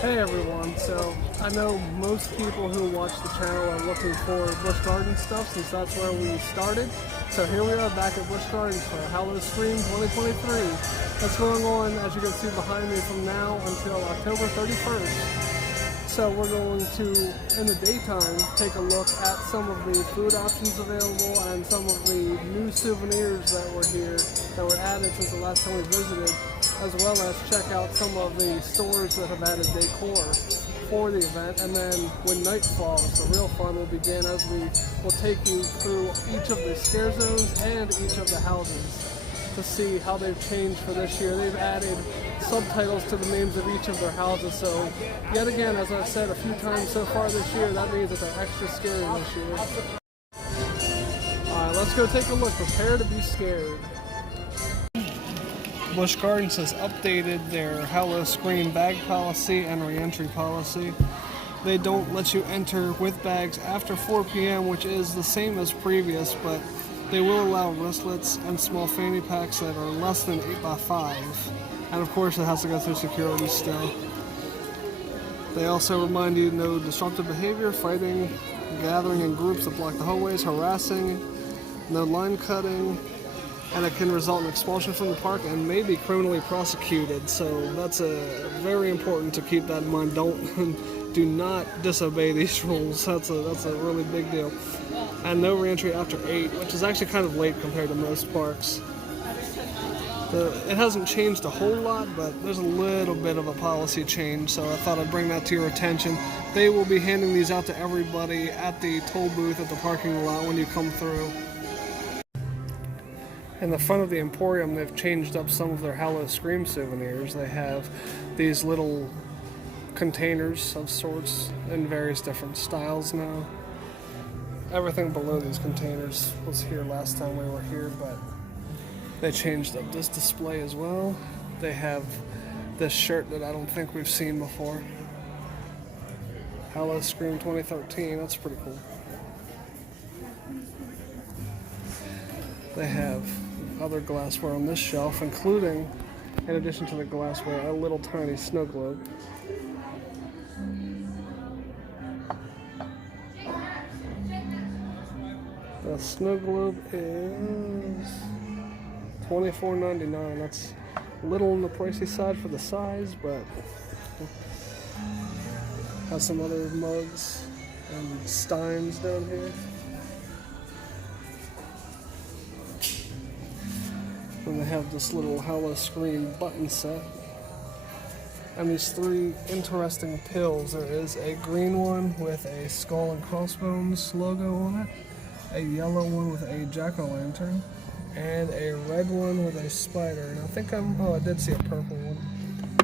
Hey everyone, so I know most people who watch the channel are looking for Busch Garden stuff since that's where we started. So here we are back at Busch Gardens for Howl-o-Scream 2023. That's going on, as you can see behind me, from now until October 31st. So we're going to, in the daytime, take a look at some of the food options available and some of the new souvenirs that were here, that were added since the last time we visited, as well as check out some of the stores that have added decor for the event. And then when night falls, the real fun will begin as we will take you through each of the scare zones and each of the houses to see how they've changed for this year. They've added subtitles to the names of each of their houses, so yet again, as I've said a few times so far this year, that means that they're extra scary this year. Alright, let's go take a look. Prepare to be scared. Busch Gardens has updated their Howl-o-Scream bag policy and re-entry policy. They don't let you enter with bags after 4 p.m., which is the same as previous, but they will allow wristlets and small fanny packs that are less than 8x5. And of course it has to go through security still. They also remind you no disruptive behavior, fighting, gathering in groups that block the hallways, harassing, no line cutting, and it can result in expulsion from the park and may be criminally prosecuted. So that's very important to keep that in mind. Do not disobey these rules. That's a really big deal. And no re-entry after 8, which is actually kind of late compared to most parks. It hasn't changed a whole lot, but there's a little bit of a policy change, so I thought I'd bring that to your attention. They will be handing these out to everybody at the toll booth at the parking lot when you come through. In the front of the Emporium, they've changed up some of their Howl-o-Scream souvenirs. They have these little containers of sorts in various different styles now. Everything below these containers was here last time we were here, but they changed up this display as well. They have this shirt that I don't think we've seen before. Howl-o-Scream 2013, that's pretty cool. They have other glassware on this shelf, including, in addition to the glassware, a little tiny snow globe. The snow globe is $24.99. That's a little on the pricey side for the size, but has some other mugs and steins down here. And they have this little Howl-o-Scream button set. And these 3 interesting pills. There is a green one with a skull and crossbones logo on it, a yellow one with a jack-o'-lantern, and a red one with a spider. And I think I did see a purple one.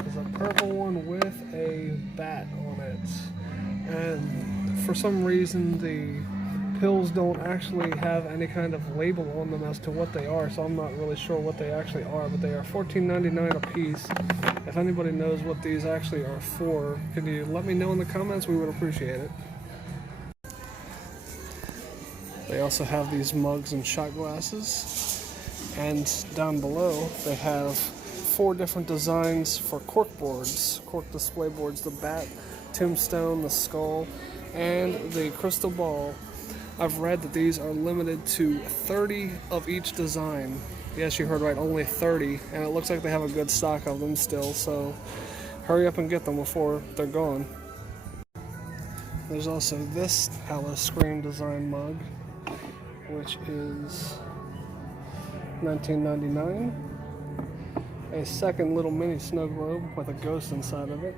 There's a purple one with a bat on it. And for some reason, the pills don't actually have any kind of label on them as to what they are, so I'm not really sure what they actually are, but they are $14.99 a piece. If anybody knows what these actually are for, can you let me know in the comments? We would appreciate it. They also have these mugs and shot glasses, and down below they have 4 different designs for cork boards, cork display boards: the bat, tombstone, the skull, and the crystal ball. I've read that these are limited to 30 of each design. Yes, you heard right, only 30, and it looks like they have a good stock of them still, so hurry up and get them before they're gone. There's also this Howl-o-Scream design mug, which is $19.99. A second little mini snow globe with a ghost inside of it.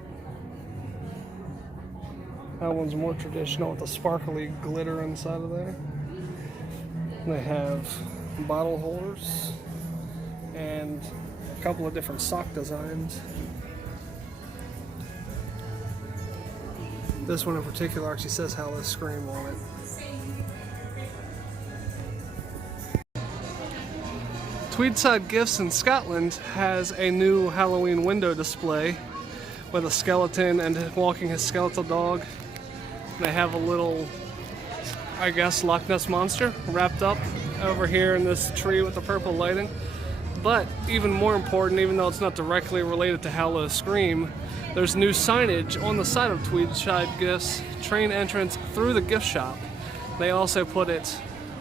That one's more traditional with the sparkly glitter inside of there. They have bottle holders and a couple of different sock designs. This one in particular actually says Howl-o-Scream on it. Tweedside Gifts in Scotland has a new Halloween window display with a skeleton and walking his skeletal dog. They have a little, I guess, Loch Ness monster wrapped up over here in this tree with the purple lighting. But even more important, even though it's not directly related to Howl-o-Scream, There's new signage on the side of Tweedside Gifts, train entrance through the gift shop. They also put it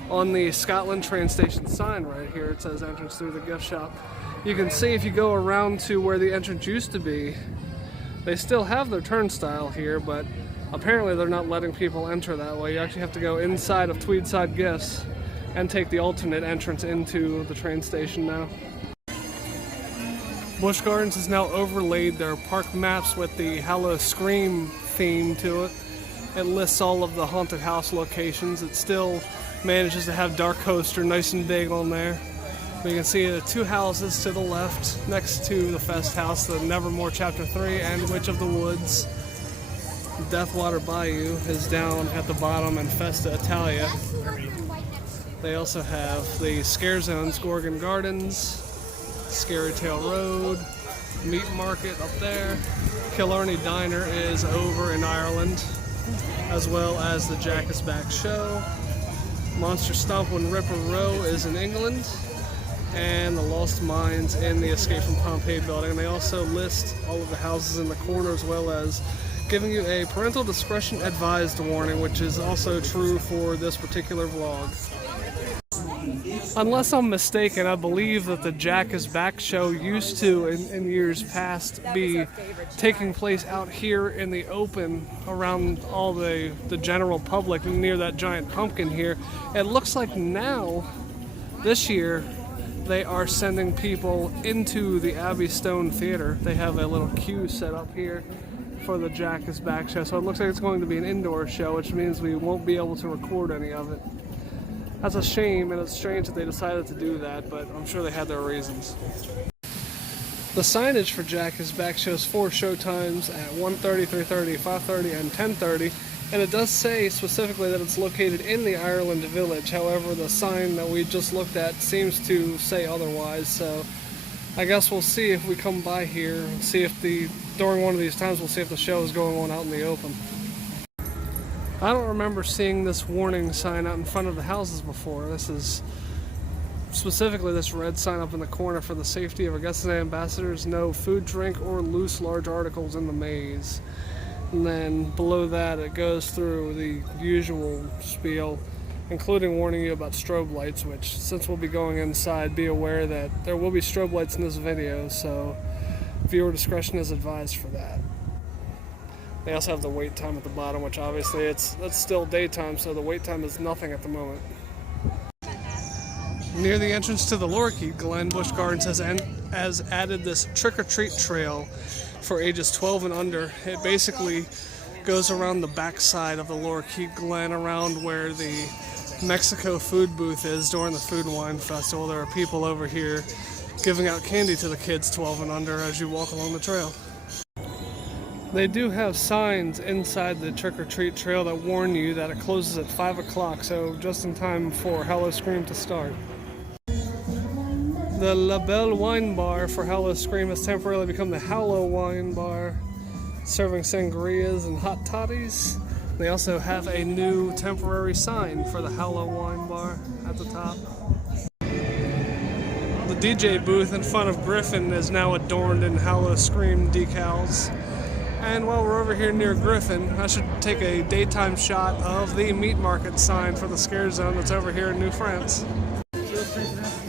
on the Scotland train station sign right here. It says entrance through the gift shop. You can see if you go around to where the entrance used to be, they still have their turnstile here, but apparently they're not letting people enter that way. You actually have to go inside of Tweedside Gifts and take the alternate entrance into the train station now. Busch Gardens has now overlaid their park maps with the Howl-o-Scream theme to it. It lists all of the haunted house locations. It still manages to have DarKoaster nice and big on there. You can see the two houses to the left next to the Festhaus, the Nevermore Chapter 3 and Witch of the Woods. Deathwater Bayou is down at the bottom, and Festa Italia. They also have the Scare Zones, Gorgon Gardens, Scary Tail Road, Meat Market up there. KILLarney Diner is over in Ireland, as well as the Jack is Back show. Monster Stomp and Ripper Row is in England, and the Lost Mines in the Escape from Pompeii building. And they also list all of the houses in the corner, as well as giving you a parental discretion advised warning, which is also true for this particular vlog. Unless I'm mistaken, I believe that the Jack is Back show used to, in years past, be taking place out here in the open around all the general public near that giant pumpkin here. It looks like now, this year, they are sending people into the Abbey Stone Theater. They have a little queue set up here for the Jack is Back show, so it looks like it's going to be an indoor show, which means we won't be able to record any of it. That's a shame, and it's strange that they decided to do that, but I'm sure they had their reasons. The signage for Jack is Back shows 4 show times at 1:30, 3:30, 5:30, and 10:30, and it does say specifically that it's located in the Ireland Village. However, the sign that we just looked at seems to say otherwise, so I guess we'll see if we come by here and see if during one of these times we'll see if the show is going on out in the open. I don't remember seeing this warning sign out in front of the houses before. This is specifically this red sign up in the corner: for the safety of our guests and ambassadors, no food, drink, or loose large articles in the maze. And then below that it goes through the usual spiel, including warning you about strobe lights, which, since we'll be going inside, be aware that there will be strobe lights in this video, so viewer discretion is advised for that. They also have the wait time at the bottom, which obviously that's still daytime, so the wait time is nothing at the moment. Near the entrance to the Lorikeet, Glen, Busch Gardens has added this trick-or-treat trail for ages 12 and under. It basically goes around the backside of the Lorikeet Glen, around where the Mexico food booth is during the Food and Wine Festival. There are people over here giving out candy to the kids 12 and under as you walk along the trail. They do have signs inside the trick-or-treat trail that warn you that it closes at 5 o'clock, so just in time for Howl-o-Scream to start. The La Belle Wine Bar for Howl-o-Scream has temporarily become the Howl-o-Wine Bar, serving sangrias and hot toddies. They also have a new temporary sign for the Howl-o-Wine Bar at the top. The DJ booth in front of Griffin is now adorned in Howl-o-Scream decals. And while we're over here near Griffin, I should take a daytime shot of the Meat Market sign for the Scare Zone that's over here in New France.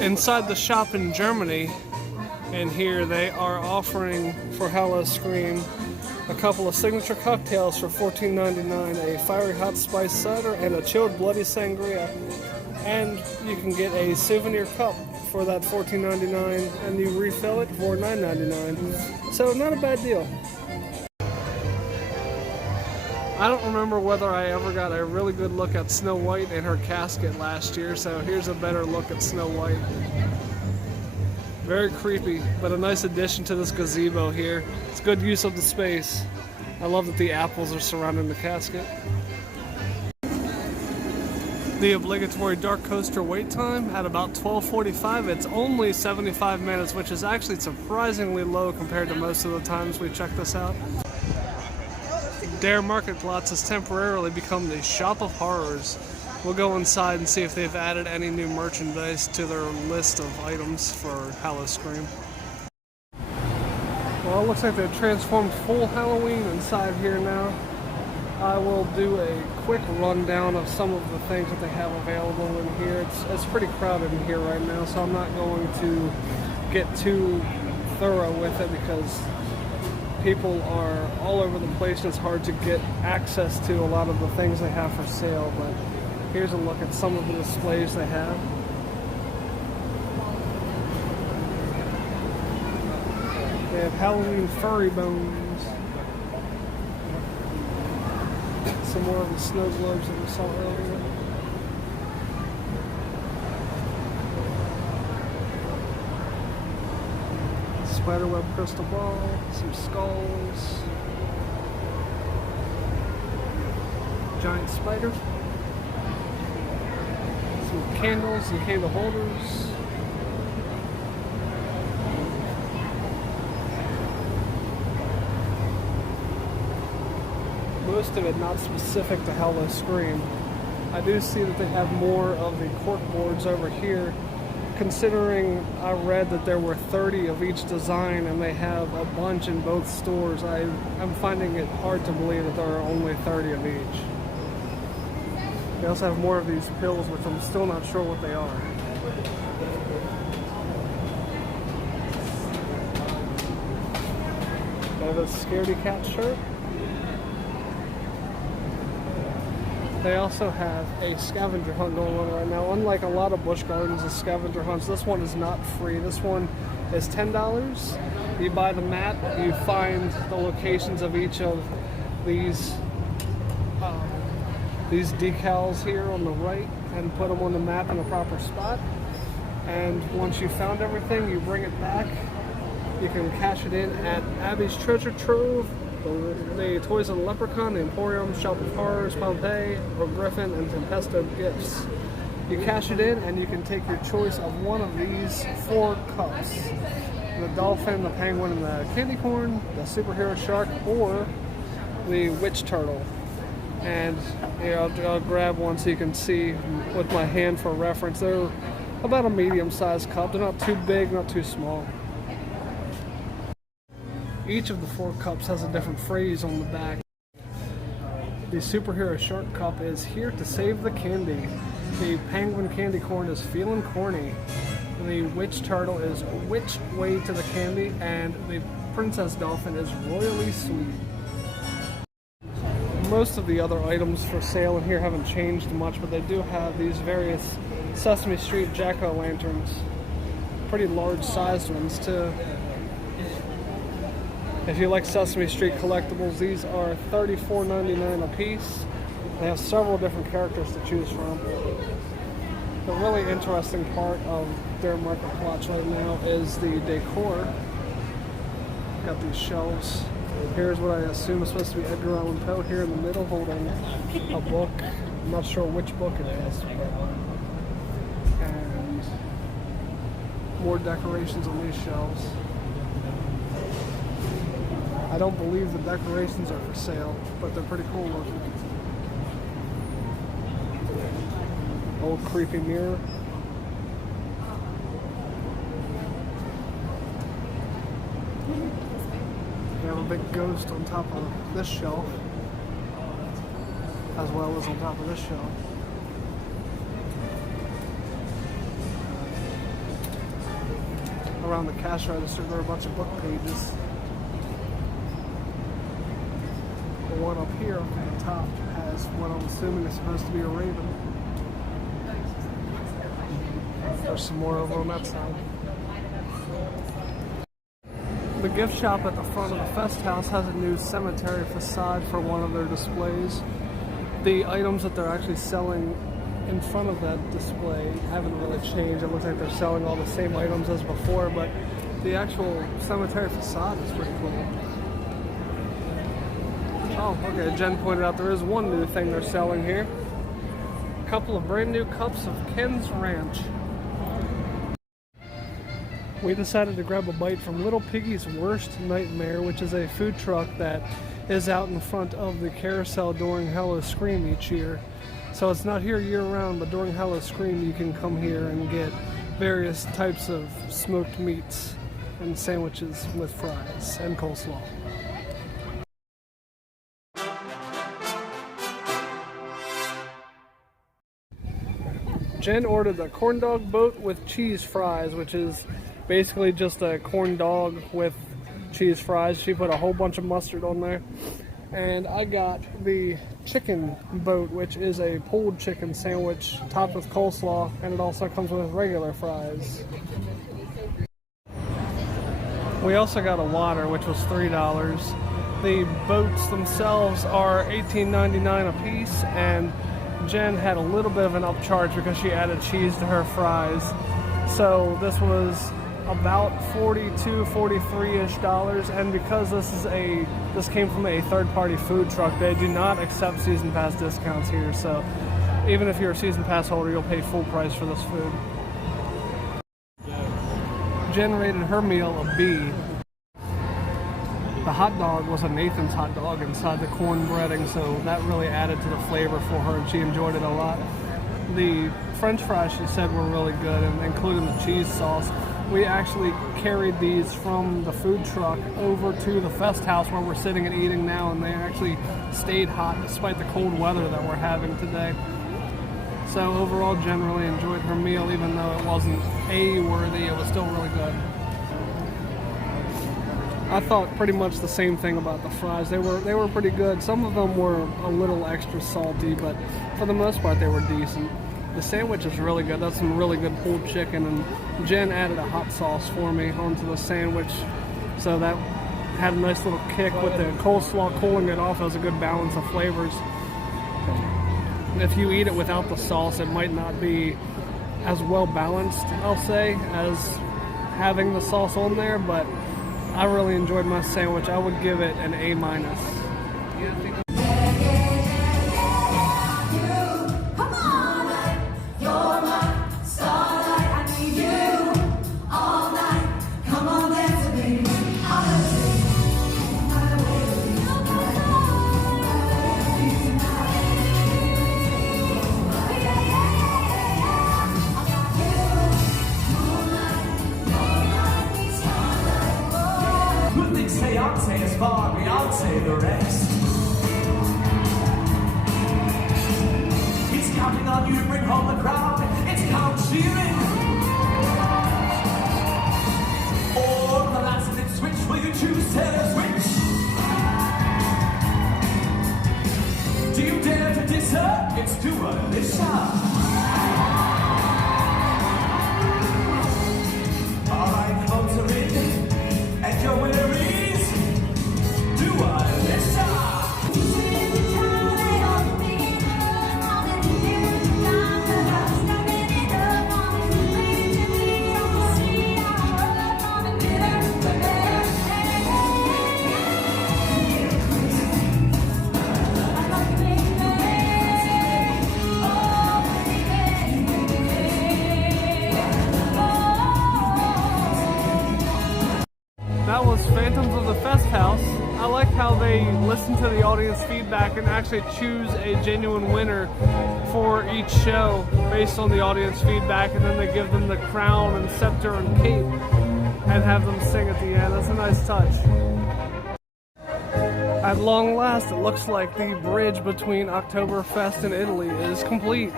Inside the shop in Germany, and here they are offering for Howl-o-Scream a couple of signature cocktails for $14.99, a fiery hot spice cider and a chilled bloody sangria. And you can get a souvenir cup for that $14.99, and you refill it for $9.99. So not a bad deal. I don't remember whether I ever got a really good look at Snow White in her casket last year, so here's a better look at Snow White. Very creepy, but a nice addition to this gazebo here. It's good use of the space. I love that the apples are surrounding the casket. The obligatory DarKoaster wait time at about 12:45. It's only 75 minutes, which is actually surprisingly low compared to most of the times we check this out. Dare Marketplatz has temporarily become the Shop of Horrors. We'll go inside and see if they've added any new merchandise to their list of items for Howl-o-Scream. Well, Well, it looks like they've transformed full Halloween inside here now. I will do a quick rundown of some of the things that they have available in here. It's pretty crowded in here right now, so I'm not going to get too thorough with it because people are all over the place and it's hard to get access to a lot of the things they have for sale. But here's a look at some of the displays they have. They have Halloween furry bones. Some more of the snow globes that we saw earlier. Spiderweb crystal ball, some skulls, giant spider, some candles and candle holders. Most of it not specific to Howl-o-Scream. I do see that they have more of the cork boards over here, considering I read that there were 30 of each design and they have a bunch in both stores. I'm finding it hard to believe that there are only 30 of each. They also have more of these pills, which I'm still not sure what they are. They have a Scaredy Cat shirt. They also have a scavenger hunt going on right now. Unlike a lot of Busch Gardens and scavenger hunts, this one is not free. This one is $10. You buy the map, you find the locations of each of these decals here on the right and put them on the map in the proper spot. And once you've found everything, you bring it back. You can cash it in at Abby's Treasure Trove, the Toys of the Leprechaun, the Emporium, Shop of Horrors, Pompeii, or Griffin, and Infested gifts. You cash it in and you can take your choice of one of these 4 cups. The dolphin, the penguin, and the candy corn, the superhero shark, or the witch turtle. And I'll grab one so you can see with my hand for reference. They're about a medium-sized cup. They're not too big, not too small. Each of the 4 cups has a different phrase on the back. The superhero shark cup is here to save the candy. The penguin candy corn is feeling corny. The witch turtle is which way to the candy, and the princess dolphin is royally sweet. Most of the other items for sale in here haven't changed much, but they do have these various Sesame Street jack-o'-lanterns. Pretty large sized ones too. If you like Sesame Street collectibles, these are $34.99 a piece. They have several different characters to choose from. The really interesting part of their market plots right now is the decor. Got these shelves. Here's what I assume is supposed to be Edgar Allan Poe here in the middle holding a book. I'm not sure which book it is. And more decorations on these shelves. I don't believe the decorations are for sale, but they're pretty cool looking. Old creepy mirror. We have a big ghost on top of this shelf, as well as on top of this shelf. Around the cash register, there are a bunch of book pages. The one up here on the top has what I'm assuming is supposed to be a raven. There's some more over on that side. The gift shop at the front of the Festhaus has a new cemetery facade for one of their displays. The items that they're actually selling in front of that display haven't really changed. It looks like they're selling all the same items as before, but the actual cemetery facade is pretty cool. Oh, okay, Jen pointed out there is one new thing they're selling here. A couple of brand new cups of Ken's Ranch. We decided to grab a bite from Little Piggy's Worst Nightmare, which is a food truck that is out in front of the carousel during Howl-o-Scream each year. So it's not here year-round, but during Howl-o-Scream you can come here and get various types of smoked meats. and sandwiches with fries and coleslaw. Jen ordered the corn dog boat with cheese fries, which is basically just a corn dog with cheese fries. She put a whole bunch of mustard on there. And I got the chicken boat, which is a pulled chicken sandwich topped with coleslaw, and it also comes with regular fries. We also got a water, which was $3. The boats themselves are $18.99 a piece, and Jen had a little bit of an upcharge because she added cheese to her fries. So this was about $42-43-ish, and because this came from a third-party food truck, they do not accept season pass discounts here. So even if you're a season pass holder, you'll pay full price for this food. Jen rated her meal a B. The hot dog was a Nathan's hot dog inside the corn breading, so that really added to the flavor for her, and she enjoyed it a lot. The French fries, she said, were really good, and including the cheese sauce. We actually carried these from the food truck over to the Festhaus where we're sitting and eating now, and they actually stayed hot despite the cold weather that we're having today. So overall, Jen really enjoyed her meal, even though it wasn't A-worthy, it was still really good. I thought pretty much the same thing about the fries. They were pretty good. Some of them were a little extra salty, but for the most part they were decent. The sandwich is really good. That's some really good pulled chicken, and Jen added a hot sauce for me onto the sandwich, so that had a nice little kick with the coleslaw cooling it off. It was a good balance of flavors. If you eat it without the sauce, it might not be as well balanced, I'll say, as having the sauce on there, but I really enjoyed my sandwich. I would give it an A-. Beyonce is far, Beyonce the rest. It's counting on you to bring home the crowd. It's count cheering. Or the last minute switch, will you choose Taylor Switch? Do you dare to diss her? It's Dua Lipa. Alright, clothes are in, and you're wearing Phantoms of the Festhaus. I like how they listen to the audience feedback and actually choose a genuine winner for each show based on the audience feedback, and then they give them the crown and scepter and cape and have them sing at the end. That's a nice touch. At long last, it looks like the bridge between Oktoberfest and Italy is complete.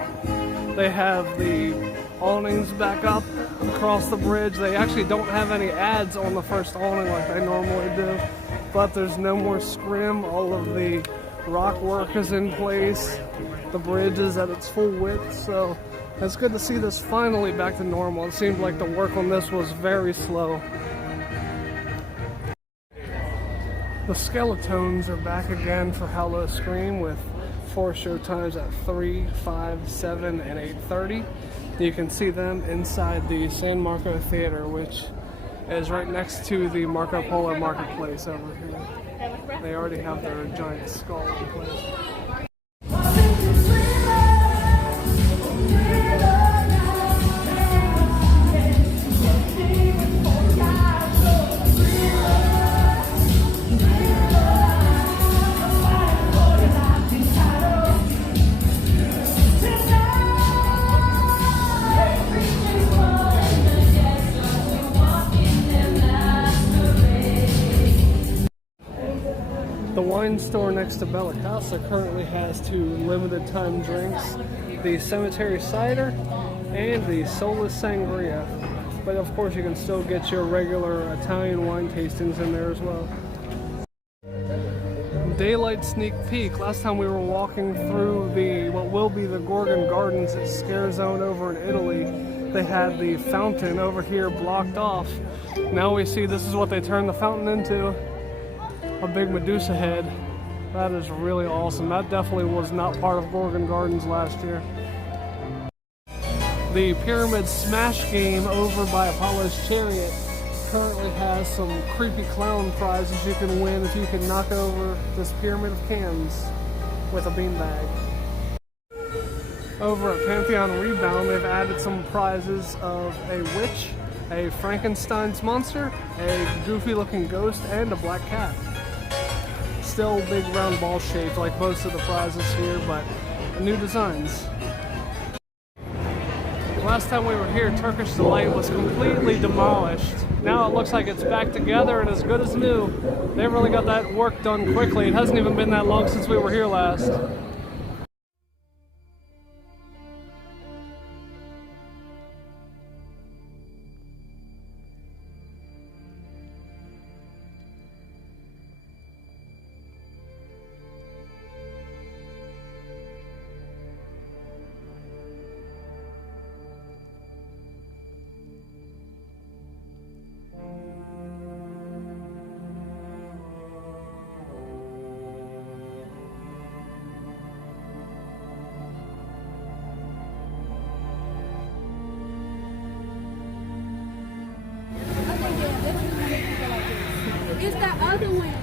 They have the awnings back up across the bridge. They actually don't have any ads on the first awning like they normally do, but there's no more scrim. All of the rock work is in place. The bridge is at its full width, so it's good to see this finally back to normal. It seemed like the work on this was very slow. The Skeletones are back again for Howl-o-Scream with 4 show times at 3, 5, 7, and 8:30. You can see them inside the San Marco Theater, which is right next to the Marco Polo Marketplace over here. They already have their giant skull in place. wine store next to Bella Casa currently has 2 limited time drinks, the Cemetery Cider and the Soulless Sangria. But of course you can still get your regular Italian wine tastings in there as well. Daylight sneak peek. Last time we were walking through what will be the Gorgon Gardens at Scare Zone over in Italy. They had the fountain over here blocked off. Now we see this is what they turned the fountain into. A big Medusa head. That is really awesome. That definitely was not part of Gorgon Gardens last year. The Pyramid Smash game over by Apollo's Chariot currently has some creepy clown prizes you can win if you can knock over this pyramid of cans with a beanbag. Over at Pantheon Rebound, they've added some prizes of a witch, a Frankenstein's monster, a goofy looking ghost, and a black cat. Still big round ball shaped like most of the prizes here, but new designs. Last time we were here, Turkish Delight was completely demolished. Now it looks like it's back together and as good as new. They really got that work done quickly. It hasn't even been that long since we were here last. It's the other one.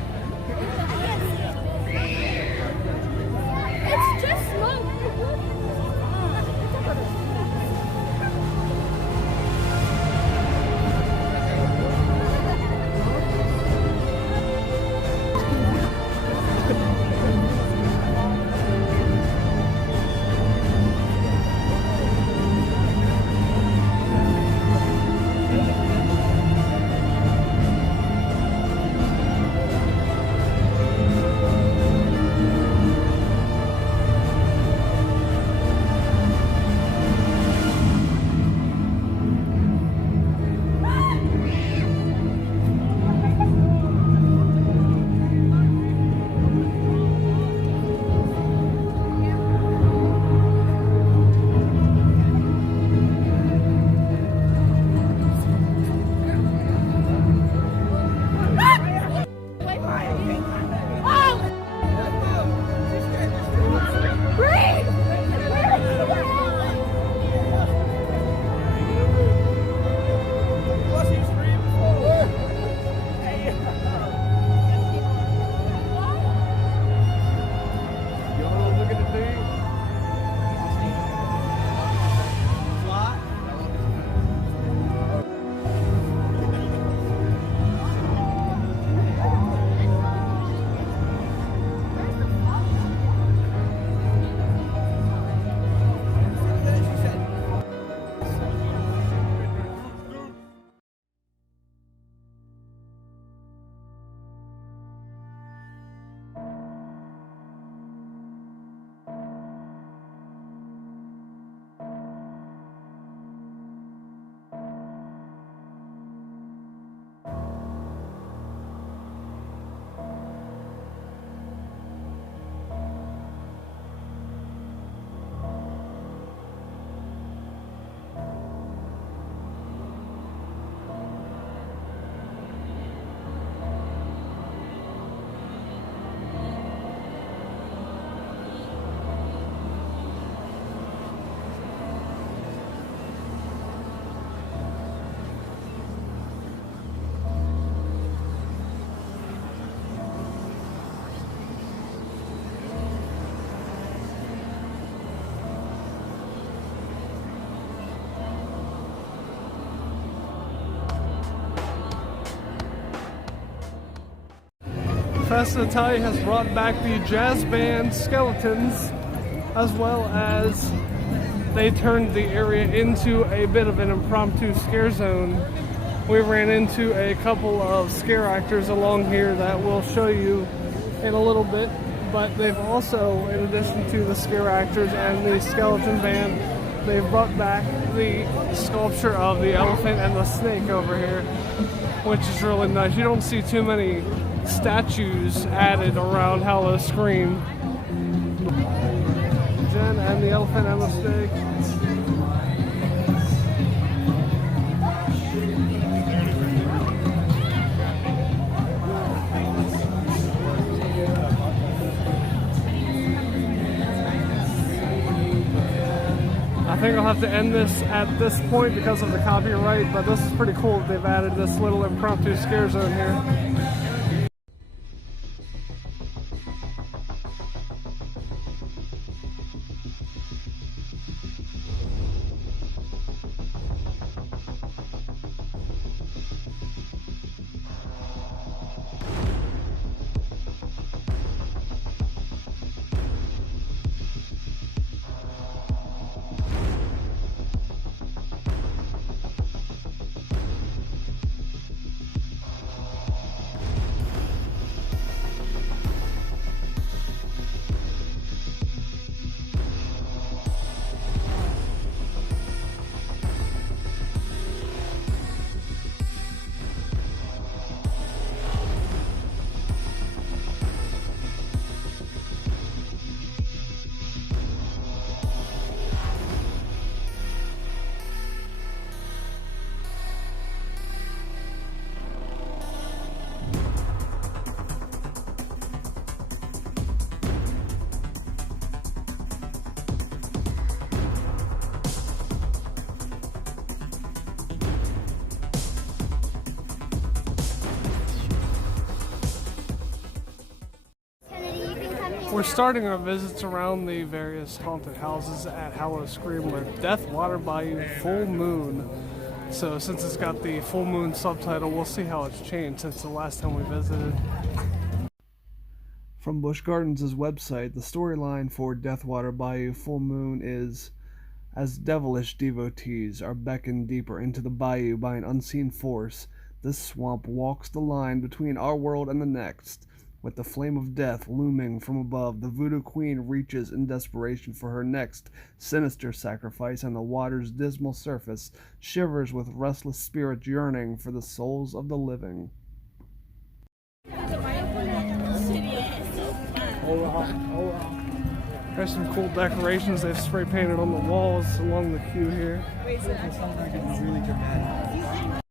It's just smoke. Festhaus has brought back the jazz band Skeletons, as well as they turned the area into a bit of an impromptu scare zone. We ran into a couple of scare actors along here that we'll show you in a little bit. But they've also, in addition to the scare actors and the skeleton band, they've brought back the sculpture of the elephant and the snake over here, which is really nice. You don't see too many statues added around Howl-o-Scream. Jen and the elephant and the snake. I think I'll have to end this at this point because of the copyright, but this is pretty cool that they've added this little impromptu scare zone here. We're starting our visits around the various haunted houses at Howl-o-Scream with Death Water Bayou Full Moon. So since it's got the full moon subtitle, we'll see how it's changed since the last time we visited. From Busch Gardens' website, the storyline for Death Water Bayou Full Moon is, as devilish devotees are beckoned deeper into the bayou by an unseen force, this swamp walks the line between our world and the next. With the flame of death looming from above, the voodoo queen reaches in desperation for her next sinister sacrifice, and the water's dismal surface shivers with restless spirits yearning for the souls of the living. There's some cool decorations they've spray painted on the walls along the queue here. It sounds like it's really dramatic.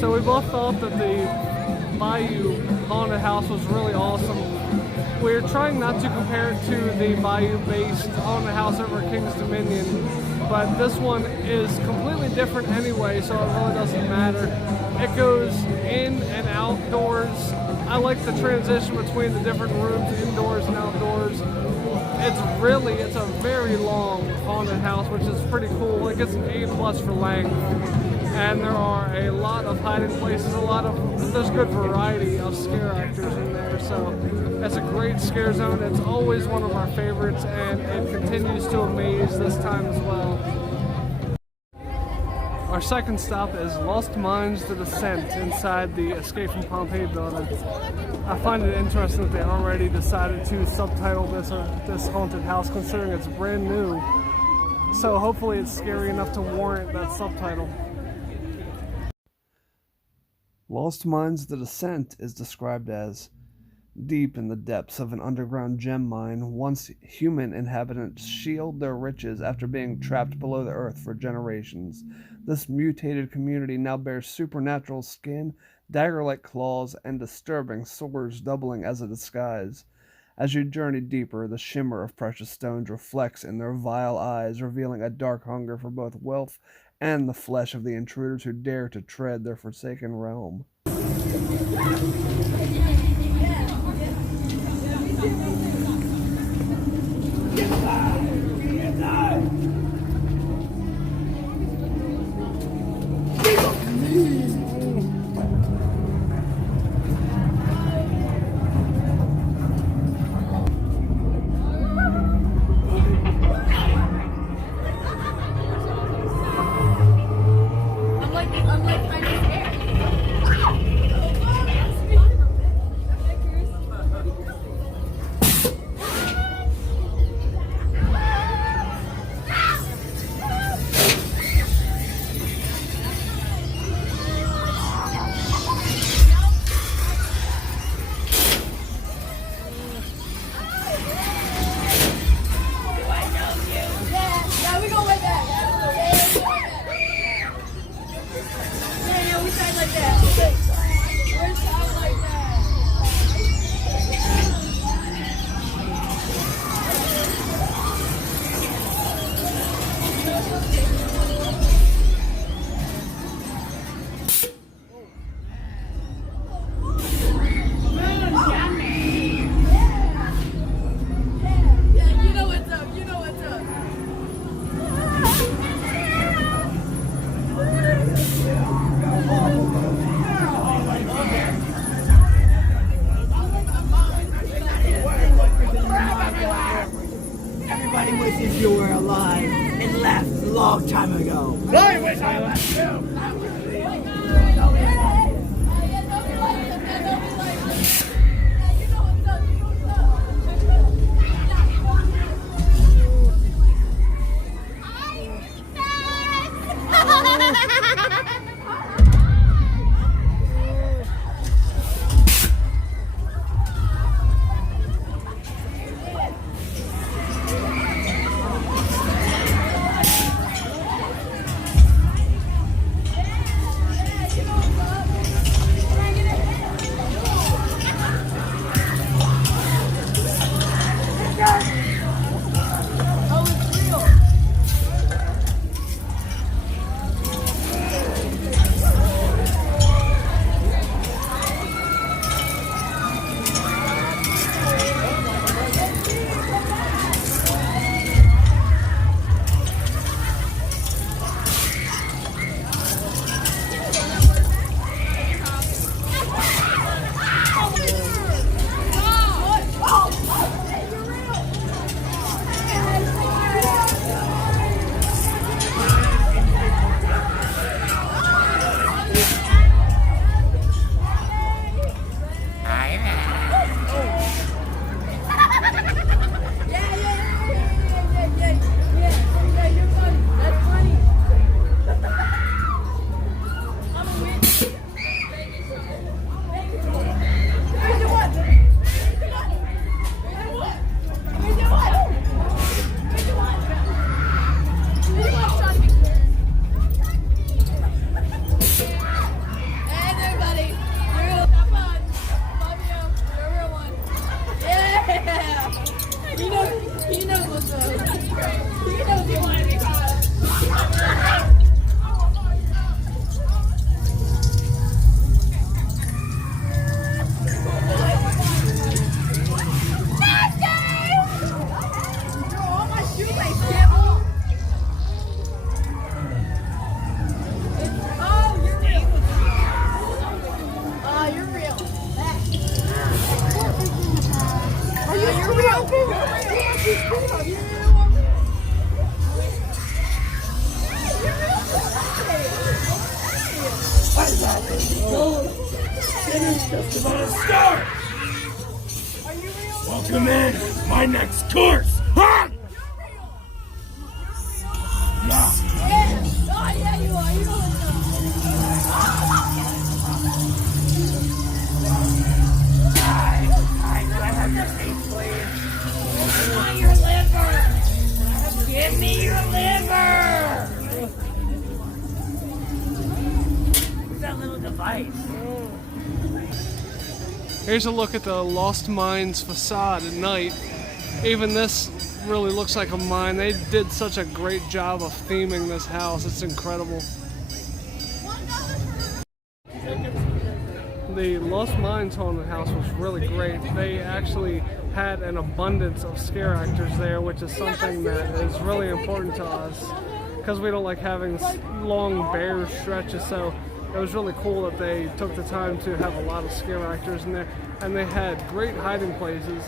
So we both thought that the Bayou haunted house was really awesome. We're trying not to compare it to the Bayou-based haunted house over at King's Dominion, but this one is completely different anyway, so it really doesn't matter. It goes in and outdoors. I like the transition between the different rooms, indoors and outdoors. It's a very long haunted house, which is pretty cool. It gets an A+ for length. And there are a lot of hiding places, there's good variety of scare actors in there, so it's a great scare zone. It's always one of our favorites, and it continues to amaze this time as well. Our second stop is Lost Mines: The Descent inside the Escape from Pompeii building. I find it interesting that they already decided to subtitle this haunted house, considering it's brand new. So hopefully it's scary enough to warrant that subtitle. Lost Mines: The Descent is described as deep in the depths of an underground gem mine, once human inhabitants shield their riches after being trapped below the earth for generations. This mutated community now bears supernatural skin, dagger-like claws, and disturbing swords doubling as a disguise. As you journey deeper, the shimmer of precious stones reflects in their vile eyes, revealing a dark hunger for both wealth and the flesh of the intruders who dare to tread their forsaken realm. I wish I was too. Just about to start! Welcome in, my next course! Huh? Give me your liver! What's that little device? Here's a look at the Lost Mines facade at night. Even this really looks like a mine. They did such a great job of theming this house. It's incredible. The Lost Mines haunted house was really great. They actually had an abundance of scare actors there, which is something that is really important to us because we don't like having long bare stretches. So it was really cool that they took the time to have a lot of scare actors in there, and they had great hiding places.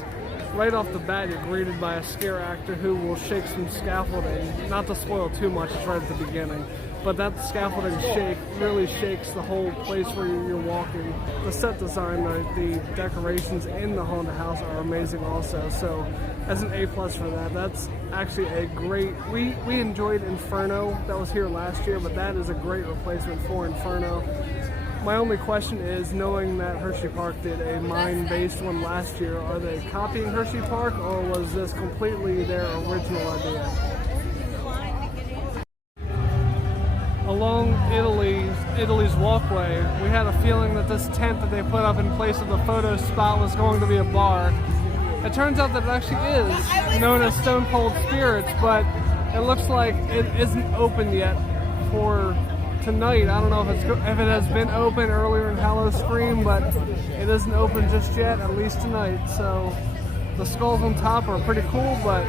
Right off the bat, you're greeted by a scare actor who will shake some scaffolding. Not to spoil too much, it's right at the beginning, but that scaffolding shake really shakes the whole place where you're walking. The set design, the decorations in the haunted house are amazing also, so as an A+ for that. That's actually a great, we enjoyed Inferno, that was here last year, but that is a great replacement for Inferno. My only question is, knowing that Hershey Park did a mine-based one last year, are they copying Hershey Park, or was this completely their original idea? Along Italy's walkway, we had a feeling that this tent that they put up in place of the photo spot was going to be a bar. It turns out that it actually is, known as Stone Cold Spirits, but it looks like it isn't open yet for tonight. I don't know if it has been open earlier in Howl-o-Scream, but it isn't open just yet, at least tonight. So the skulls on top are pretty cool, but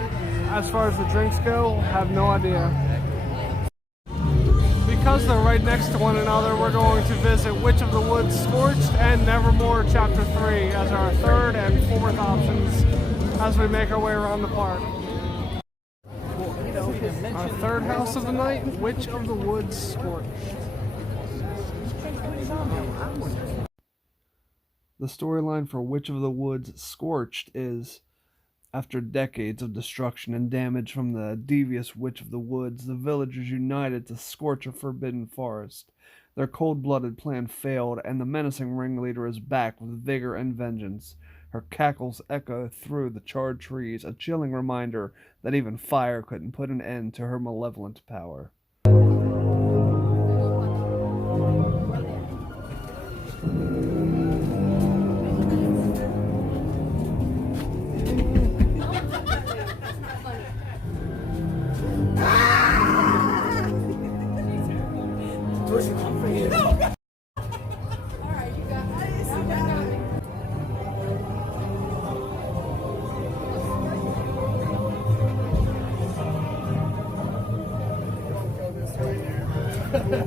as far as the drinks go, have no idea. Because they're right next to one another, we're going to visit Witch of the Woods Scorched and Nevermore Chapter 3 as our third and fourth options as we make our way around the park. Our third house of the night, Witch of the Woods Scorched. The storyline for Witch of the Woods Scorched is, after decades of destruction and damage from the devious Witch of the Woods, the villagers united to scorch a forbidden forest. Their cold-blooded plan failed, and the menacing ringleader is back with vigor and vengeance. Her cackles echo through the charred trees, a chilling reminder that even fire couldn't put an end to her malevolent power.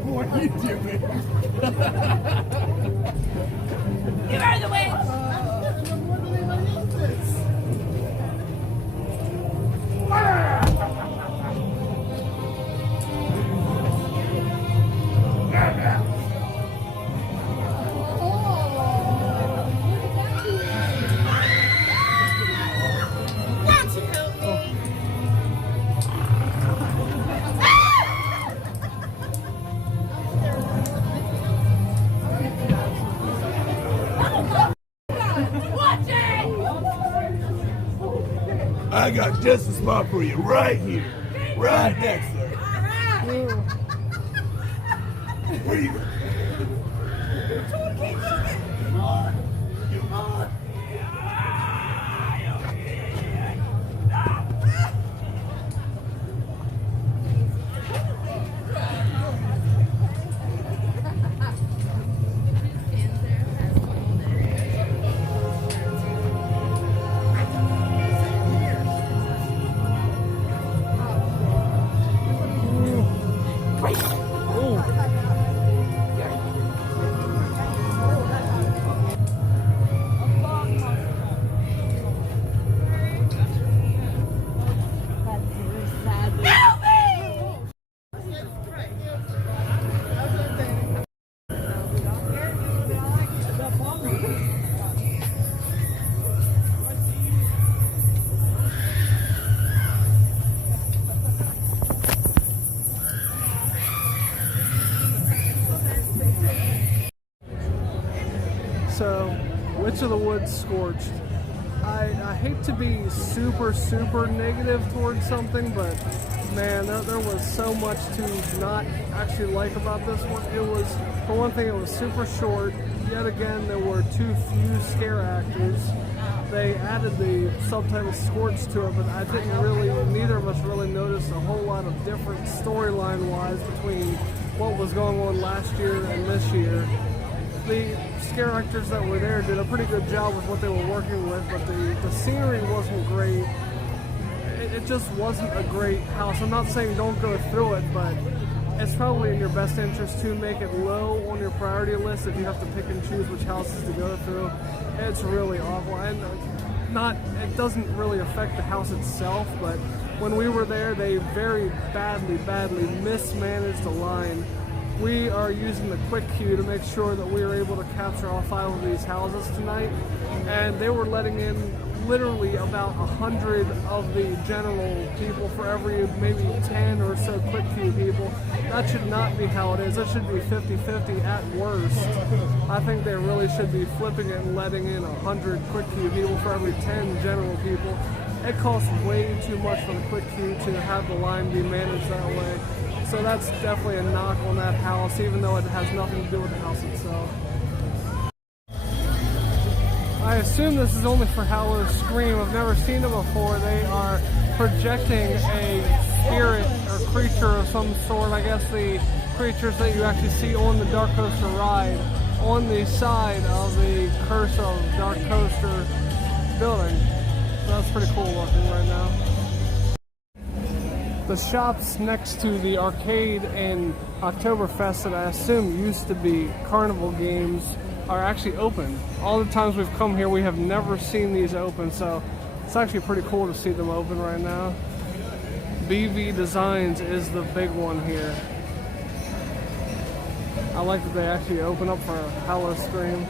What are you doing? You are the witch! I got just a spot for you right here, right next to her. Where are you going? Come on. Come on. So, Witch of the Woods Scorched. I hate to be super negative towards something, but man, there was so much to not actually like about this one. It was, for one thing, it was super short. Yet again, there were too few scare actors. They added the subtitle Scorched to it, but I didn't really, neither of us really noticed a whole lot of different storyline-wise between what was going on last year and this year. The scare actors that were there did a pretty good job with what they were working with, but the scenery wasn't great. It just wasn't a great house. I'm not saying don't go through it, but it's probably in your best interest to make it low on your priority list if you have to pick and choose which houses to go through. It's really awful, and it doesn't really affect the house itself, but when we were there, they very badly mismanaged the line. We are using the quick queue to make sure that we are able to capture all 5 of these houses tonight, and they were letting in literally about 100 of the general people for every maybe 10 or so quick queue people. That should not be how it is. It should be 50-50 at worst. I think they really should be flipping it and letting in 100 quick queue people for every 10 general people. It costs way too much for the quick queue to have the line be managed that way. So that's definitely a knock on that house, even though it has nothing to do with the house itself. I assume this is only for Howl-o-Scream. I've never seen them before. They are projecting a spirit or creature of some sort. I guess the creatures that you actually see on the DarKoaster ride on the side of the Curse of DarKoaster building. So that's pretty cool looking right now. The shops next to the arcade and Oktoberfest that I assume used to be carnival games are actually open. All the times we've come here, we have never seen these open, so it's actually pretty cool to see them open right now. BV Designs is the big one here. I like that they actually open up for Howl-o-Scream.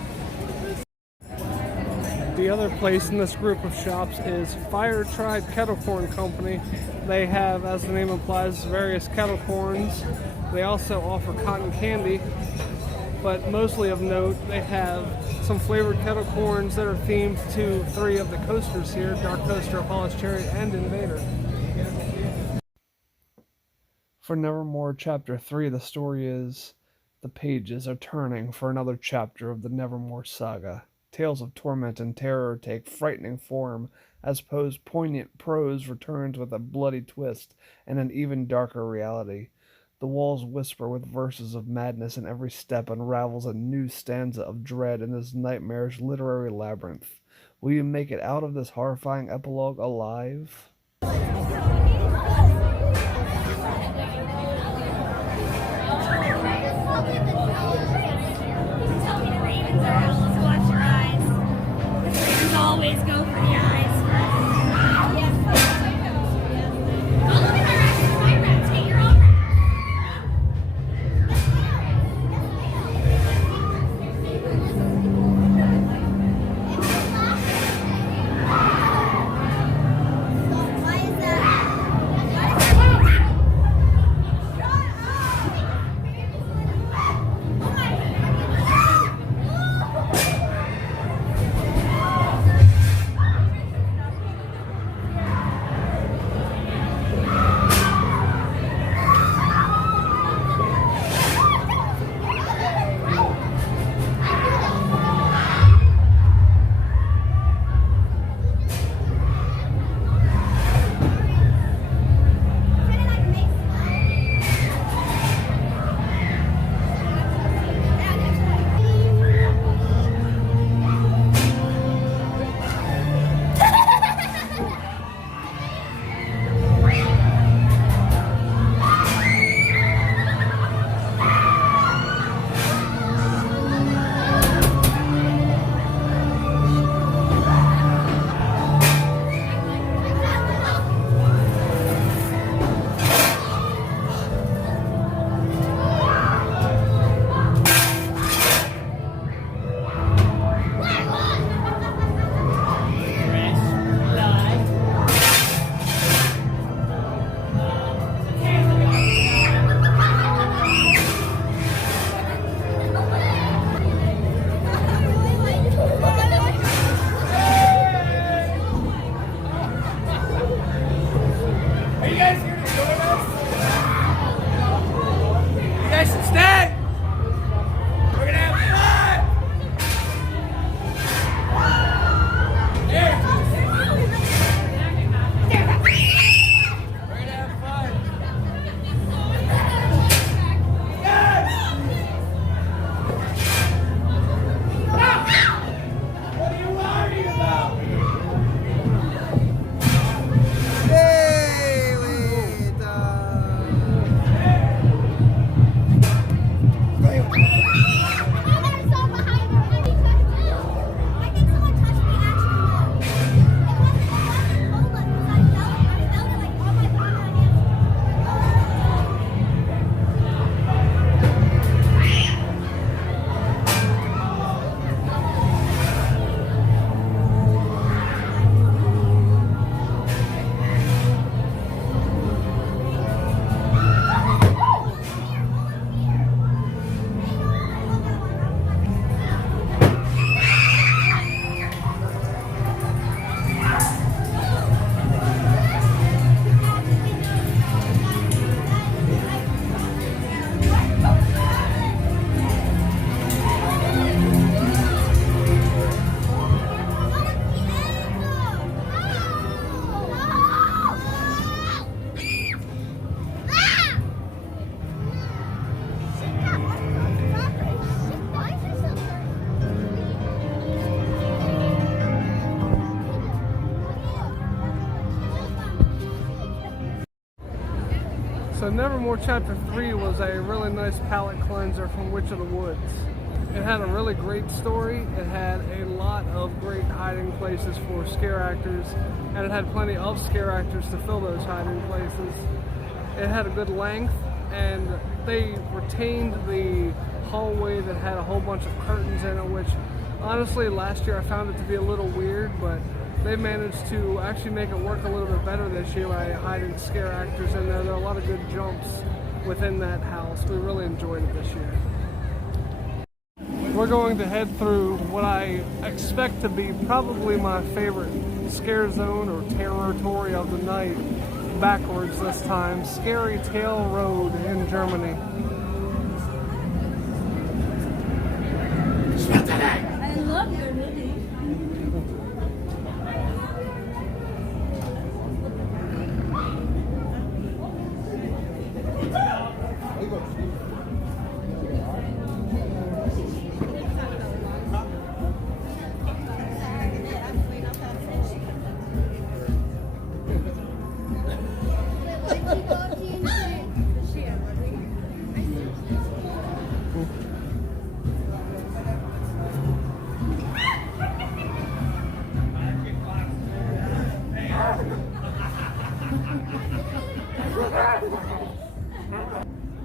The other place in this group of shops is Fire Tribe Kettle Corn Company. They have, as the name implies, various kettle corns. They also offer cotton candy, but mostly of note, they have some flavored kettle corns that are themed to 3 of the coasters here: DarKoaster, Polished Cherry, and Invader. For Nevermore Chapter 3, the story is the pages are turning for another chapter of the Nevermore saga. Tales of torment and terror take frightening form as Poe's poignant prose returns with a bloody twist and an even darker reality. The walls whisper with verses of madness, and every step unravels a new stanza of dread in this nightmarish literary labyrinth. Will you make it out of this horrifying epilogue alive? Always go for the eyes first. Yes. Don't look at our eyes, my rats. Get your own Why is that? So Nevermore Chapter 3 was a really nice palate cleanser from Witch of the Woods. It had a really great story. It had a lot of great hiding places for scare actors, and it had plenty of scare actors to fill those hiding places. It had a good length, and they retained the hallway that had a whole bunch of curtains in it, which honestly last year I found it to be a little weird, but they managed to actually make it work a little bit better this year by hiding scare actors in there. There are a lot of good jumps within that house. We really enjoyed it this year. We're going to head through what I expect to be probably my favorite scare zone or Terror-tory of the night, backwards this time, Scary Tale Road in Germany. I love your movie.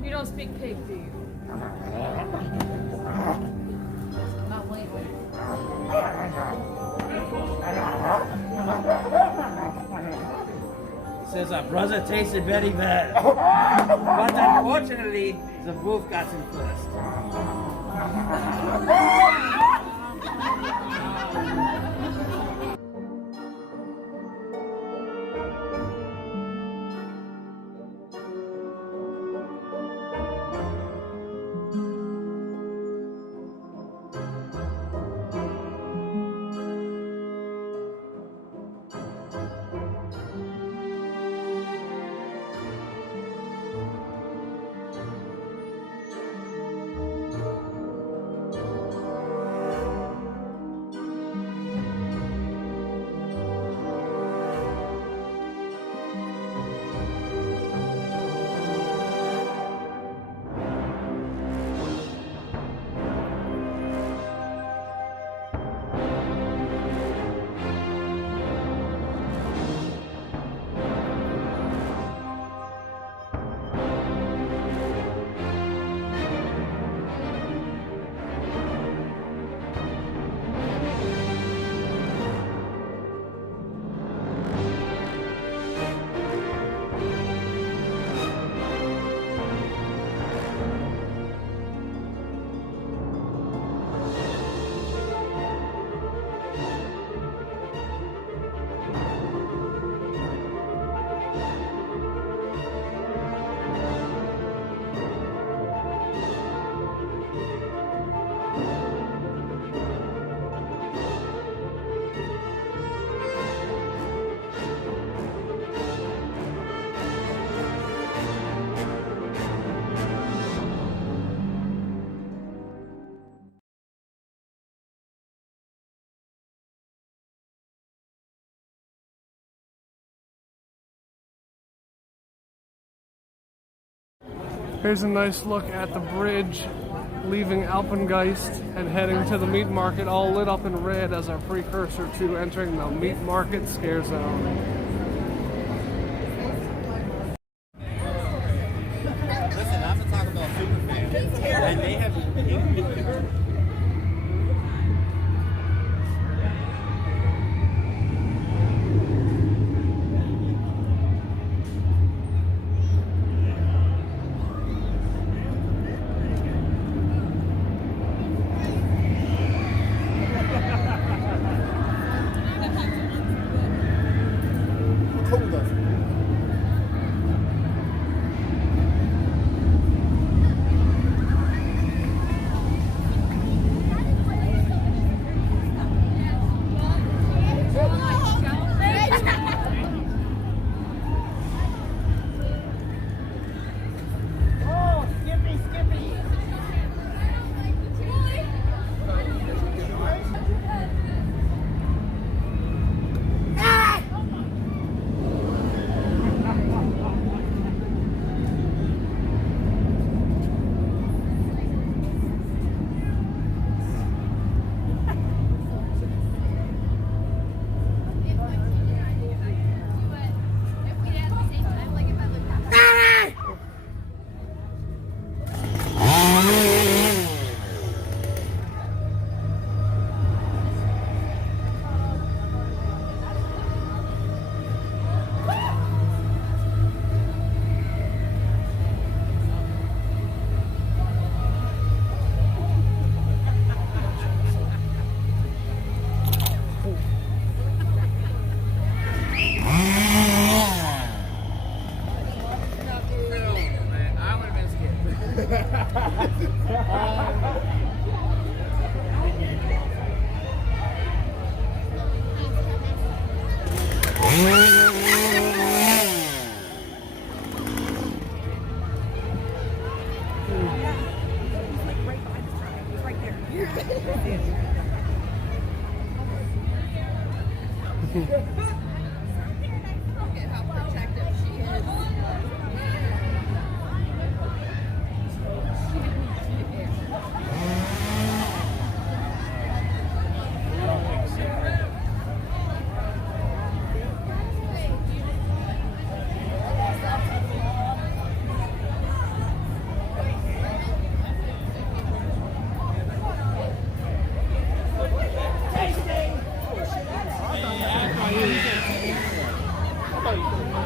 You don't speak pig, do you? Not lately. He says our brother tasted very bad. But unfortunately, the wolf got him first. Here's a nice look at the bridge leaving Alpengeist and heading to the meat market, all lit up in red as our precursor to entering the meat market scare zone. Listen, I'm a Taco Bell super fan. And they have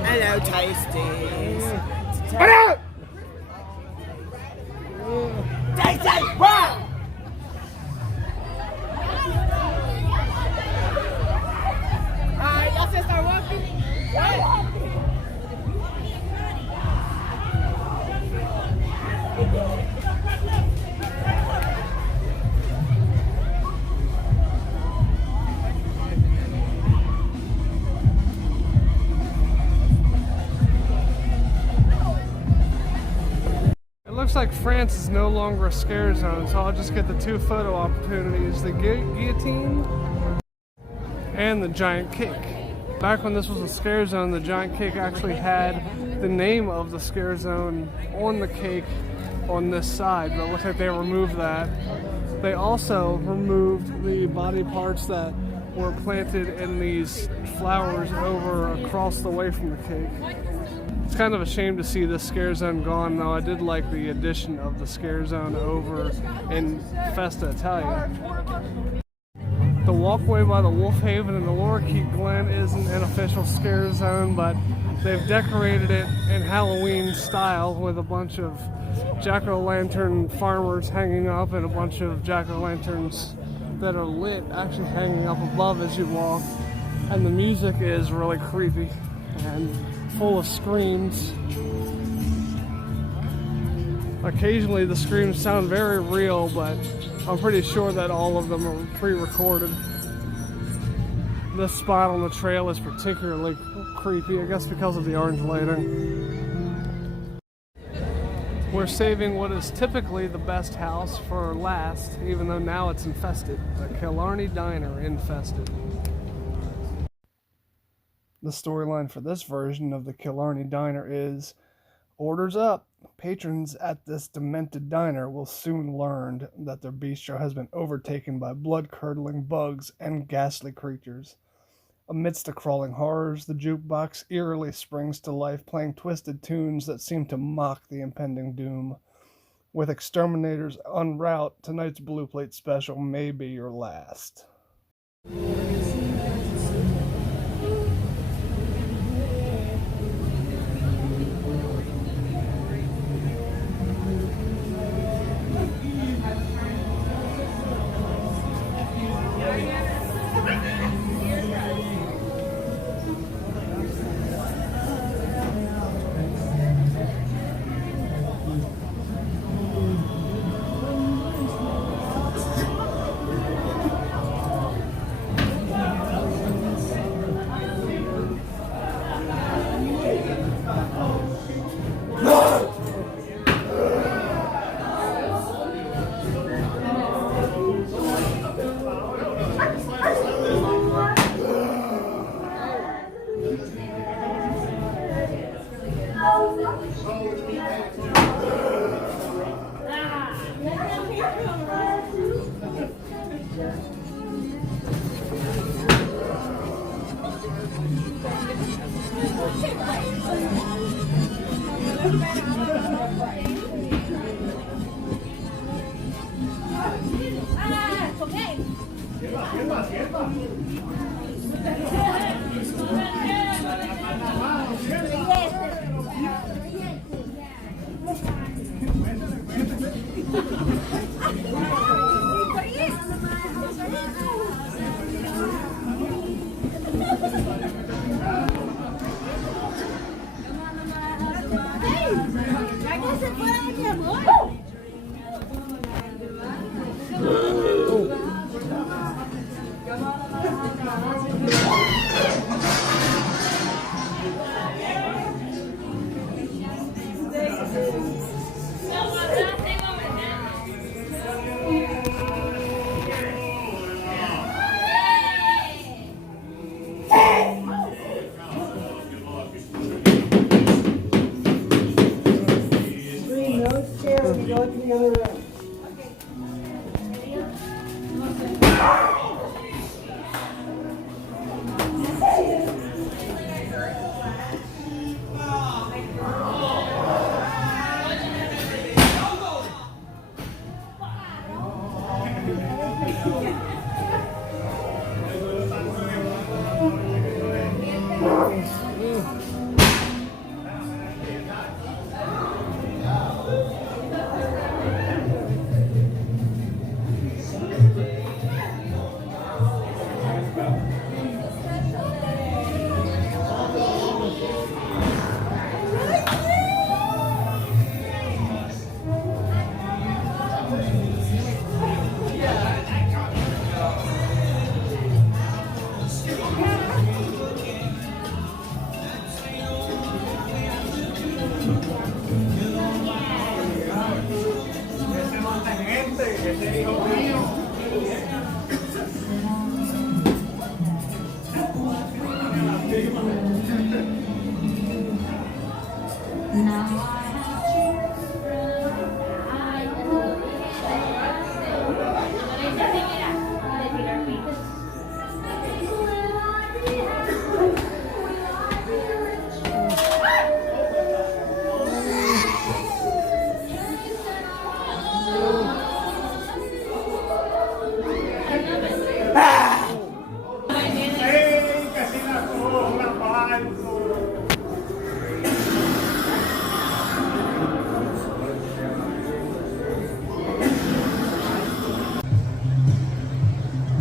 Hello, Tasties. What up? Tasty, run! Alright, y'all just start walking. Right. Looks like France is no longer a scare zone, so I'll just get the 2 photo opportunities, the guillotine and the giant cake. Back when this was a scare zone, the giant cake actually had the name of the scare zone on the cake on this side, but it looks like they removed that. They also removed the body parts that were planted in these flowers over across the way from the cake. It's kind of a shame to see this scare zone gone, though. I did like the addition of the scare zone over in Festa Italia. The walkway by the Wolf Haven and the Lorikeet Glen isn't an official scare zone, but they've decorated it in Halloween style with a bunch of jack-o'-lantern farmers hanging up and a bunch of jack-o'-lanterns that are lit actually hanging up above as you walk. And the music is really creepy and full of screams. Occasionally the screams sound very real, but I'm pretty sure that all of them are pre-recorded. This spot on the trail is particularly creepy, I guess because of the orange lighting. We're saving what is typically the best house for last, even though now it's infested. The KILLarney Diner infested. The storyline for this version of the KILLarney Diner is, orders up. Patrons at this demented diner will soon learn that their bistro has been overtaken by blood-curdling bugs and ghastly creatures. Amidst the crawling horrors, the jukebox eerily springs to life, playing twisted tunes that seem to mock the impending doom. With exterminators en route, tonight's Blue Plate special may be your last.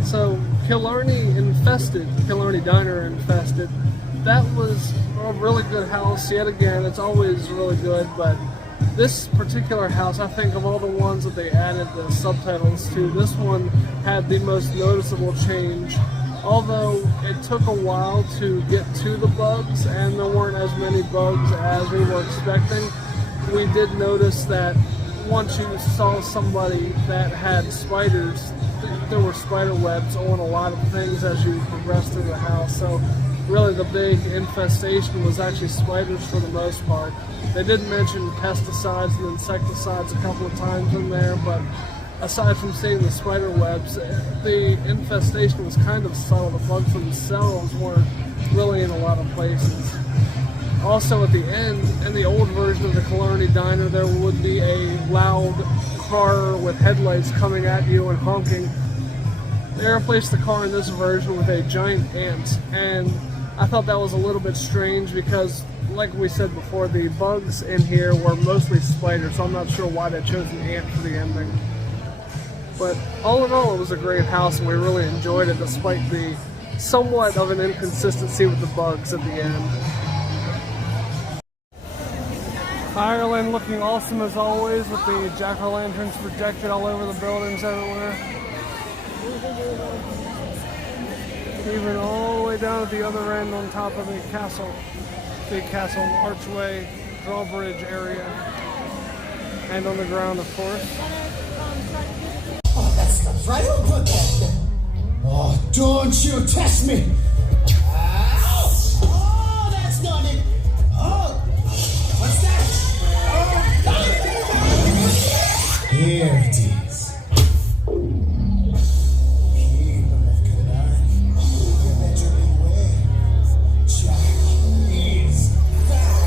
So KILLarney Infested, KILLarney Diner Infested, that was a really good house. Yet again, it's always really good, but this particular house, I think of all the ones that they added the subtitles to, this one had the most noticeable change. Although it took a while to get to the bugs and there weren't as many bugs as we were expecting, we did notice that once you saw somebody that had spiders, there were spider webs on a lot of things as you progressed through the house. So really the big infestation was actually spiders for the most part. They did mention pesticides and insecticides a couple of times in there, but aside from seeing the spider webs, the infestation was kind of subtle. The bugs themselves weren't really in a lot of places. Also at the end, in the old version of the KILLarney Diner, there would be a loud car with headlights coming at you and honking. They replaced the car in this version with a giant ant, and I thought that was a little bit strange because, like we said before, the bugs in here were mostly spiders, so I'm not sure why they chose an ant for the ending. But all in all, it was a great house and we really enjoyed it despite the somewhat of an inconsistency with the bugs at the end. Ireland looking awesome as always with the jack-o'-lanterns projected all over the buildings everywhere. Even all the way down at the other end on top of the castle archway, drawbridge area, and on the ground of course. Oh, that stuff's right over there. Oh, don't you test me. Ow! Oh, that's not it. Oh, what's that? Oh, here it is. People of KILLarney, you better beware. Jack is back.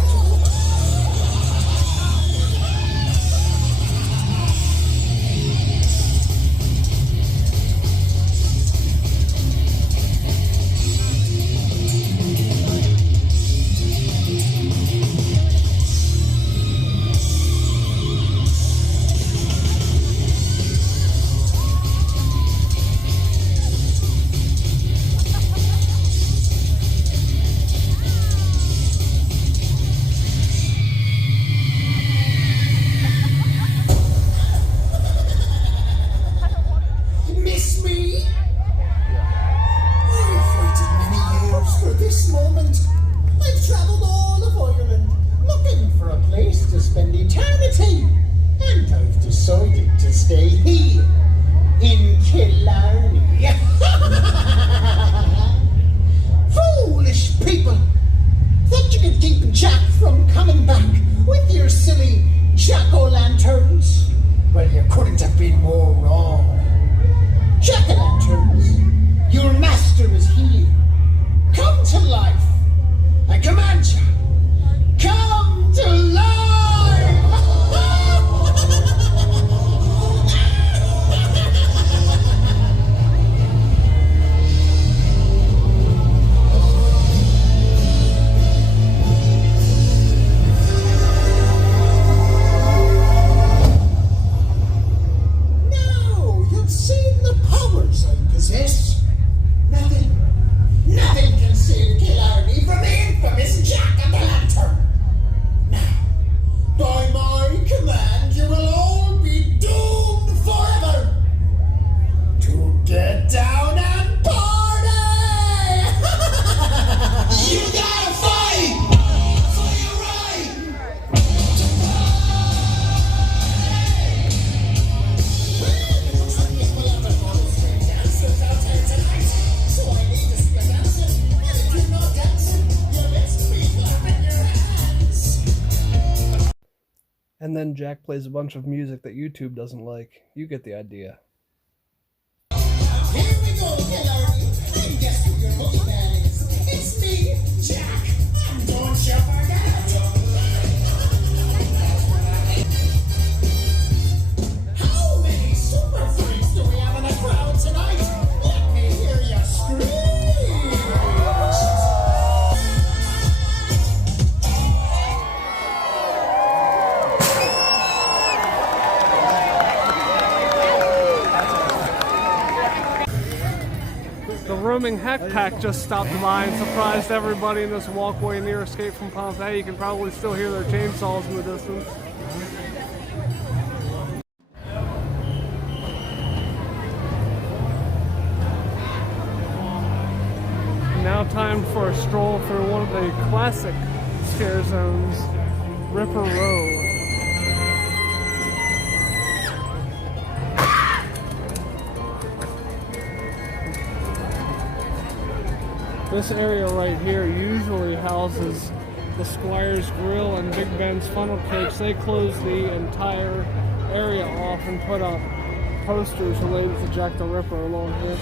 Miss me? I've waited many years for this moment. I've traveled all of Ireland looking for a place to spend eternity. And I've decided to stay here in KILLarney. Foolish people! Thought you could keep Jack from coming back with your silly jack-o'-lanterns? Well, you couldn't have been more wrong. Jack-o'-lantern then Jack plays a bunch of music that YouTube doesn't like. You get the idea. Here we go, KILLarney. And guess who your boogeyman is? It's me, Jack. And don't you forget. How many super freaks do we have in the crowd tonight? Let me hear you scream. The roaming Heck Pack just stopped by and surprised everybody in this walkway near Escape from Pompeii. You can probably still hear their chainsaws in the distance. Now time for a stroll through one of the classic scare zones, Ripper Row. This area right here usually houses the Squire's Grill and Big Ben's Funnel Cakes. They close the entire area off and put up posters related to Jack the Ripper along here.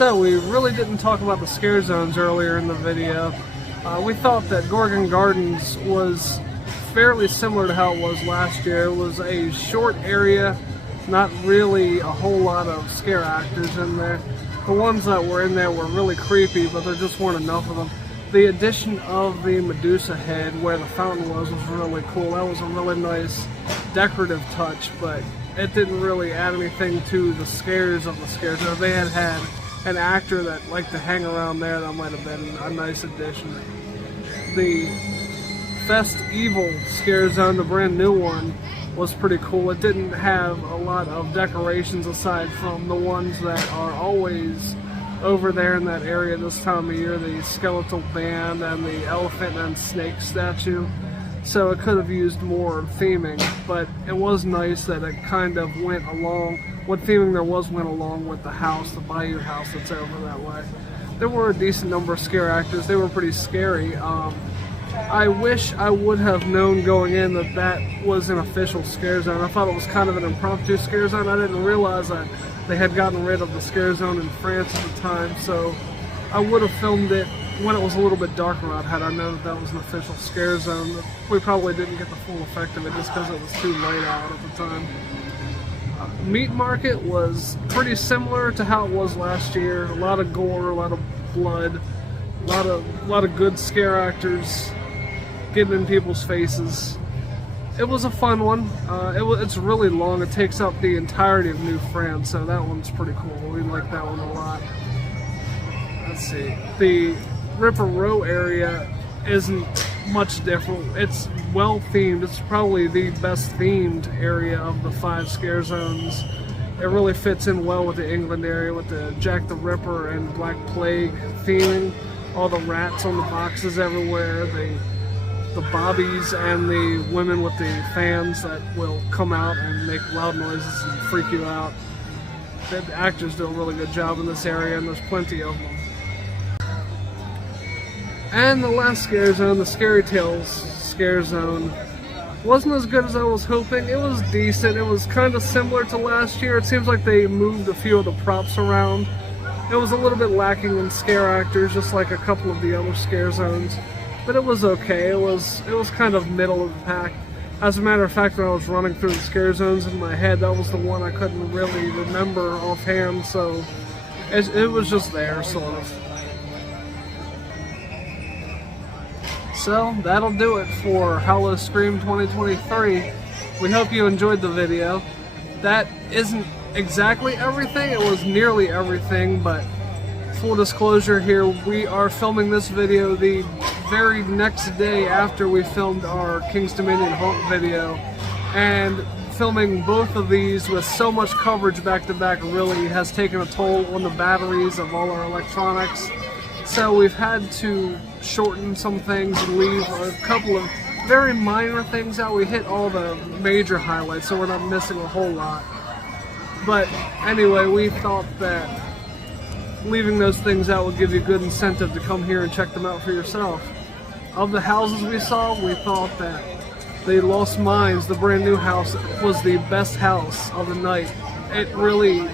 So we really didn't talk about the scare zones earlier in the video. We thought that Gorgon Gardens was fairly similar to how it was last year. It was a short area, not really a whole lot of scare actors in there. The ones that were in there were really creepy, but there just weren't enough of them. The addition of the Medusa head where the fountain was really cool. That was a really nice decorative touch, but it didn't really add anything to the scares of the scare zone. They had an actor that liked to hang around there, that might have been a nice addition. The Fest Evil Scare Zone, the brand new one, was pretty cool. It didn't have a lot of decorations aside from the ones that are always over there in that area this time of year, the skeletal band and the elephant and snake statue. So it could have used more theming, but it was nice that it kind of went along, what theming there was went along with the house, the Bayou house that's over that way. There were a decent number of scare actors. They were pretty scary. I wish I would have known going in that that was an official scare zone. I thought it was kind of an impromptu scare zone. I didn't realize that they had gotten rid of the scare zone in France at the time, so I would have filmed it when it was a little bit darker out had I known that that was an official scare zone. We probably didn't get the full effect of it just because it was too late out at the time. Meat Market was pretty similar to how it was last year. A lot of gore, a lot of blood, a lot of good scare actors getting in people's faces. It was a fun one. It's really long. It takes up the entirety of New France, so that one's pretty cool. We like that one a lot. Let's see. The Ripper Row area isn't much different. It's well themed. It's probably the best themed area of the 5 scare zones. It really fits in well with the England area with the Jack the Ripper and Black Plague theming. All the rats on the boxes everywhere. The bobbies and the women with the fans that will come out and make loud noises and freak you out. The actors do a really good job in this area, and there's plenty of them. And the last scare zone, the Scary Tales scare zone, wasn't as good as I was hoping. It was decent. It was kind of similar to last year. It seems like they moved a few of the props around. It was a little bit lacking in scare actors, just like a couple of the other scare zones. But it was okay. It was kind of middle of the pack. As a matter of fact, when I was running through the scare zones in my head, that was the one I couldn't really remember offhand, so it was just there, sort of. So, that'll do it for Howl-o-Scream 2023. We hope you enjoyed the video. That isn't exactly everything, it was nearly everything, but full disclosure here, we are filming this video the very next day after we filmed our King's Dominion Haunt video, and filming both of these with so much coverage back to back really has taken a toll on the batteries of all our electronics. So we've had to shorten some things and leave a couple of very minor things out. We hit all the major highlights, so we're not missing a whole lot. But anyway, we thought that leaving those things out would give you good incentive to come here and check them out for yourself. Of the houses we saw, we thought that the Lost Mines, the brand new house, was the best house of the night. It really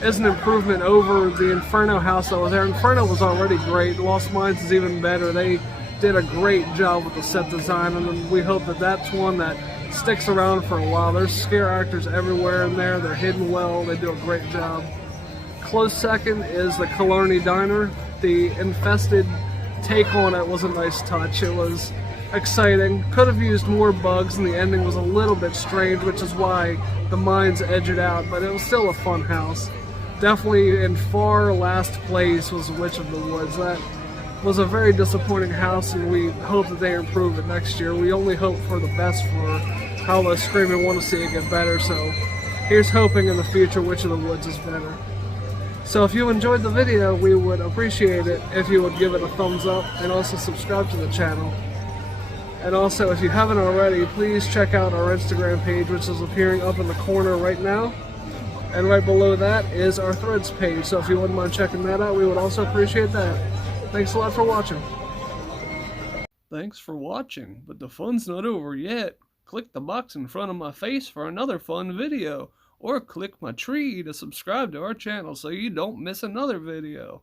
is an improvement over the Inferno house that was there. Inferno was already great. Lost Mines is even better. They did a great job with the set design, and we hope that that's one that sticks around for a while. There's scare actors everywhere in there. They're hidden well. They do a great job. Close second is the KILLarney Diner. The Infested take on it was a nice touch. It was exciting. Could have used more bugs, and the ending was a little bit strange, which is why the mines edge it out, but it was still a fun house. Definitely in far last place was Witch of the Woods. That was a very disappointing house, and we hope that they improve it next year. We only hope for the best for Howl-o-Scream and want to see it get better, so here's hoping in the future Witch of the Woods is better. So if you enjoyed the video, we would appreciate it if you would give it a thumbs up and also subscribe to the channel. And also, if you haven't already, please check out our Instagram page, which is appearing up in the corner right now. And right below that is our Threads page, so if you wouldn't mind checking that out, we would also appreciate that. Thanks a lot for watching. Thanks for watching, but the fun's not over yet. Click the box in front of my face for another fun video, or click my tree to subscribe to our channel so you don't miss another video.